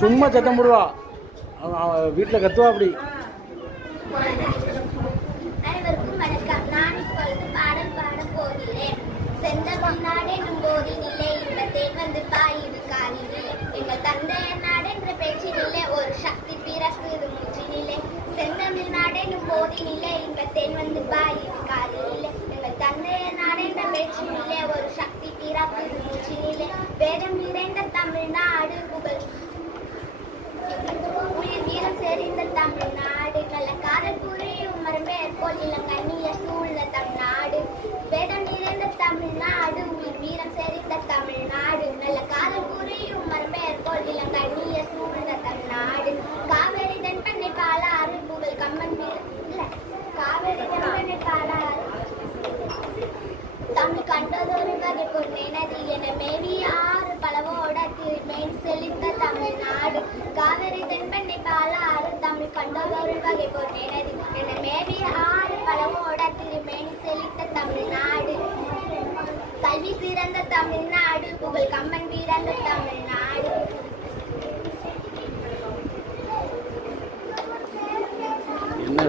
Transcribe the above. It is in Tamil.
சும்மா சத்தம் போடுவா, வீட்டில் கத்துவா அப்படி. அனைவருக்கும் வணக்கம். நான் இப்பொழுது பாடல் பாட போகிறேன். செந்தமிழ் நாடெனும் போதினிலே இன்பத்தேன் வந்து பாயுது காலினிலே. எங்கள் தந்தையர் நாடென்ற பேச்சினிலே ஒரு சக்தி பிறக்குது மூச்சினிலே. செந்தமிழ் நாடெனும் போதினிலே இன்பத்தேன் வந்து பாயுது காலினிலே. எங்கள் தந்தையர் நாடென்ற பேச்சினிலே ஒரு சக்தி பிறக்குது மூச்சினிலே. வேதம் நிறைந்த தமிழ்நாடு புகழ் உயிர் வீரம் செறிந்த தமிழ்நாடு. கள்ளக்காரல் புரியும் மரமேற்கோள் இளங்கண்ணிய சூழ்ந்த தமிழ்நாடு. வேதம் நிறைந்த தமிழ்நாடு, உயிர் வீரம் செறிந்த தமிழ்நாடு. நல்ல காதல் புரியும் மரமேற்கோள் இளங்கண்ணிய சூழ்ந்த தமிழ்நாடு. காவேரி தென்பெண்ணை பாலாறு புகழ் கம்மன் காவேரி தென்பெண்ணை பாலாறு தமிழ் கண்டதொரு வகை பொன்னே நதி என மேவிய ஆறு பலவோட திருமேன் செழித்த தமிழ்நாடு. காவிரி தென்பெண்ணை பாலாறு தமிழ் கண்டதொரு வகை பொன்னே நதி என மேவிய ஆறு பலவோட திருமேன் செழித்த தமிழ்நாடு. கல்வி சிறந்த தமிழ்நாடு, புகழ் கம்மன் பிறந்த தமிழ்நாடு. என்ன